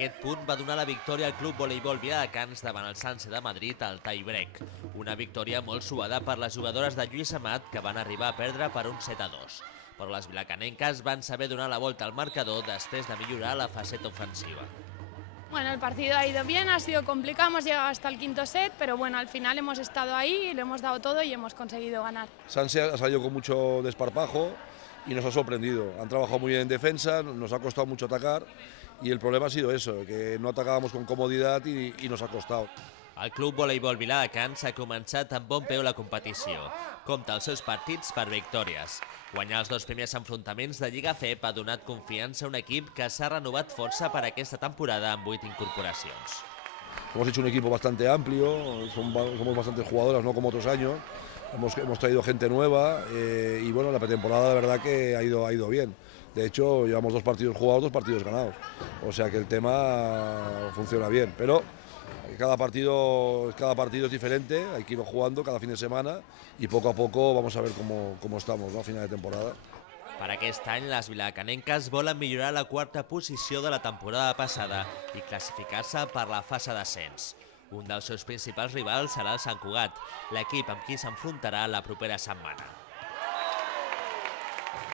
Aquest punt va donar la victòria al Club Voleibol Viladecans davant el Sanse de Madrid al tie-break. Una victòria molt suada per les jugadores de Lluís Amat, que van arribar a perdre per un 7-2. Però les vilacanenques van saber donar la volta al marcador després de millorar la faceta ofensiva. Bueno, el partido ha ido bien, ha sido complicado, hemos llegado hasta el quinto set, pero bueno, al final hemos estado ahí, lo hemos dado todo y hemos conseguido ganar. Sanse ha salido con mucho desparpajo y nos ha sorprendido. Han trabajado muy bien en defensa, nos ha costado mucho atacar y el problema ha sido eso, que no atacábamos con comodidad y nos ha costado. El Club Voleibol Viladecans ha començat amb bon peu la competició. Compta els seus partits per victòries. Guanyar els dos primers enfrontaments de Lliga FEP ha donat confiança a un equip que s'ha renovat força per aquesta temporada amb 8 incorporacions. Hemos hecho un equipo bastante amplio, somos bastantes jugadoras, no como otros años. Hemos traído gente nueva y bueno, la pretemporada la verdad que ha ido bien. De hecho, llevamos 2 partidos jugados, 2 partidos ganados. O sea que el tema funciona bien, pero cada partido es diferente, hay que irlo jugando cada fin de semana y poco a poco vamos a ver cómo estamos, ¿no? A final de temporada. Per aquest any, les vilacanenques volen millorar la 4a posició de la temporada passada i classificar-se per la fase d'ascens. Un dels seus principals rivals serà el Sant Cugat, l'equip amb qui s'enfrontarà la propera setmana.